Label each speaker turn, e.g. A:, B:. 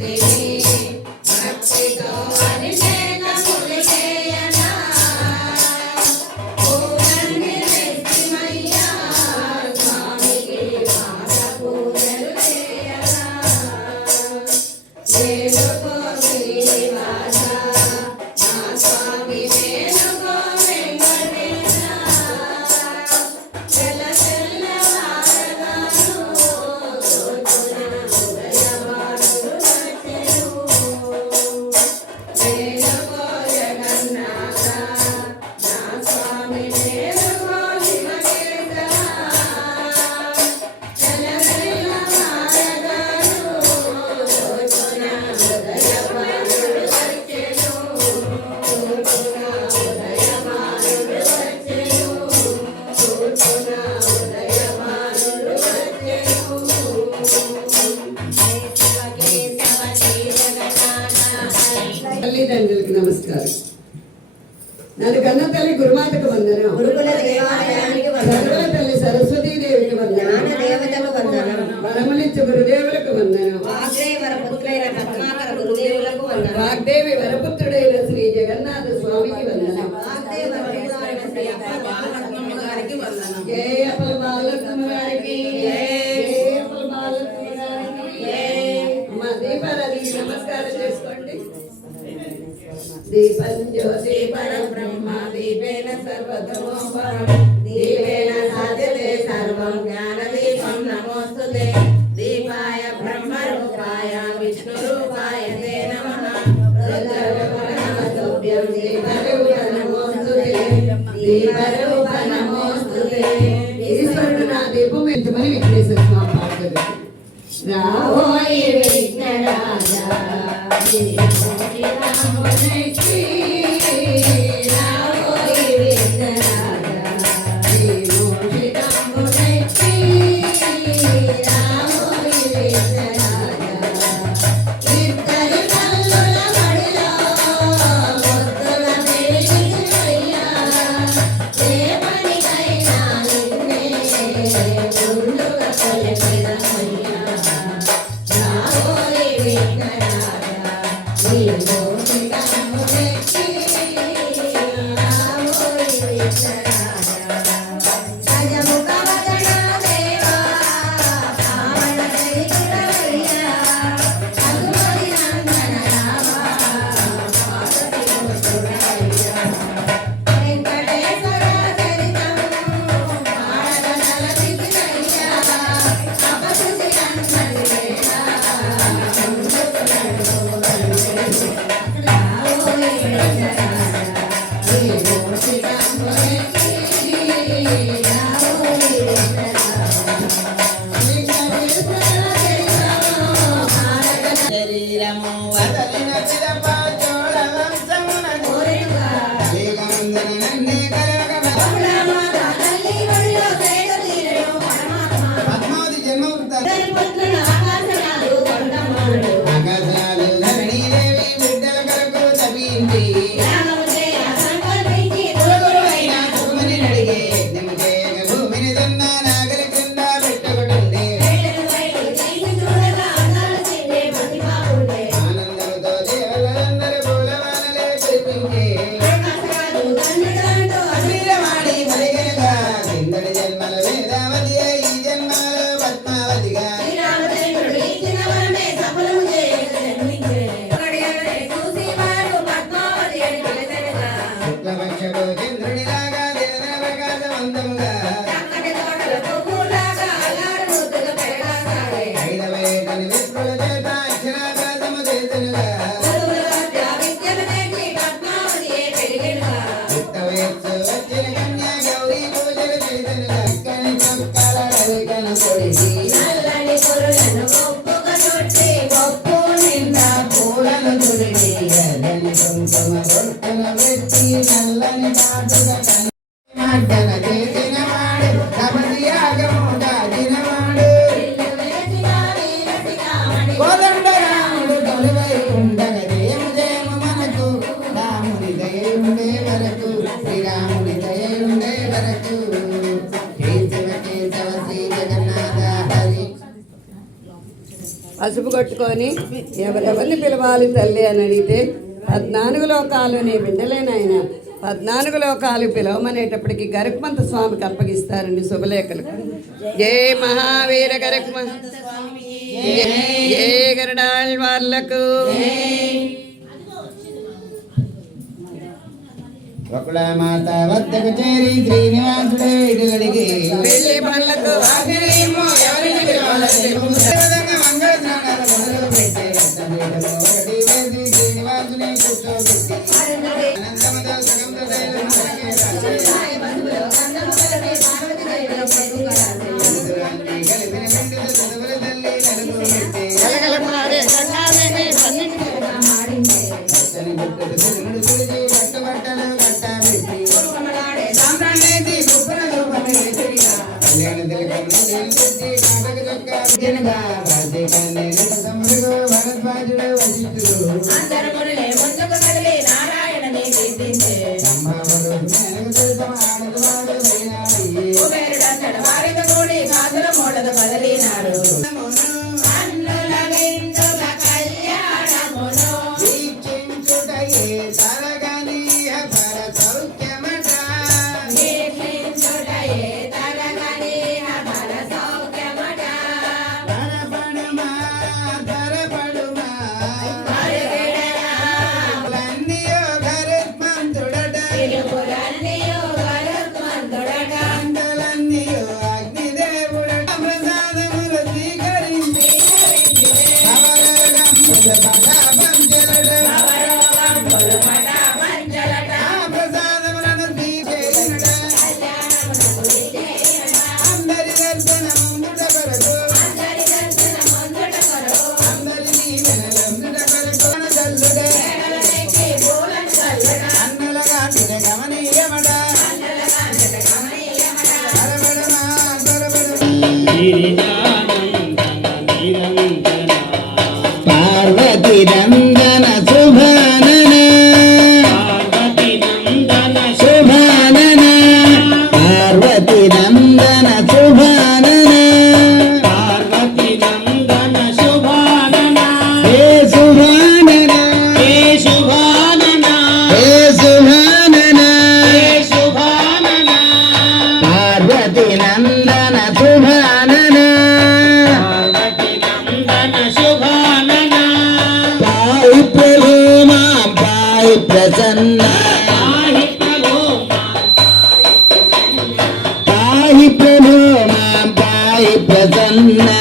A: Baby.
B: అందరికి నమస్కారం. నన్ను కన్న తల్లి గురుమాతకు వందన. సర్వల తల్లి
C: సరస్వతీ దేవికి వందన.
B: వరములిచ్చ గురుదేవులకు వందన. వాగ్దేవి వరపుత్రుడు దీపం జ్యోతి పరబ్రహ్మ దీపేన సర్వతమోపరం దీపేన సాధ్యతే సర్వం జ్ఞాన దీపం నమోస్తుతే దీపాయ ఎంతమంది వెంకటేశ్వర
D: రా gente.
B: పసుపు కొట్టుకొని ఎవరెవరిని పిలవాలి తల్లి అని అడిగితే పద్నాలుగు లోకాలు నీ బిడ్డలేనాయన పద్నాలుగు లోకాలు పిలవమనేటప్పటికి గరుక్మంత స్వామికి అప్పగిస్తారండి శుభలేఖలు. ఏ మహావీర గరుక్మ ఏ వాళ్ళకు
D: ఒకళ మాత వద్దకు చేరి శ్రీనివాసుడు భరద్వాజుడు వశిష్ఠుడు అందరు నారాయణని కీర్తించే cuidando. మాయి ప్రసన్న. పాహి ప్రభు మా ప్రసన్నా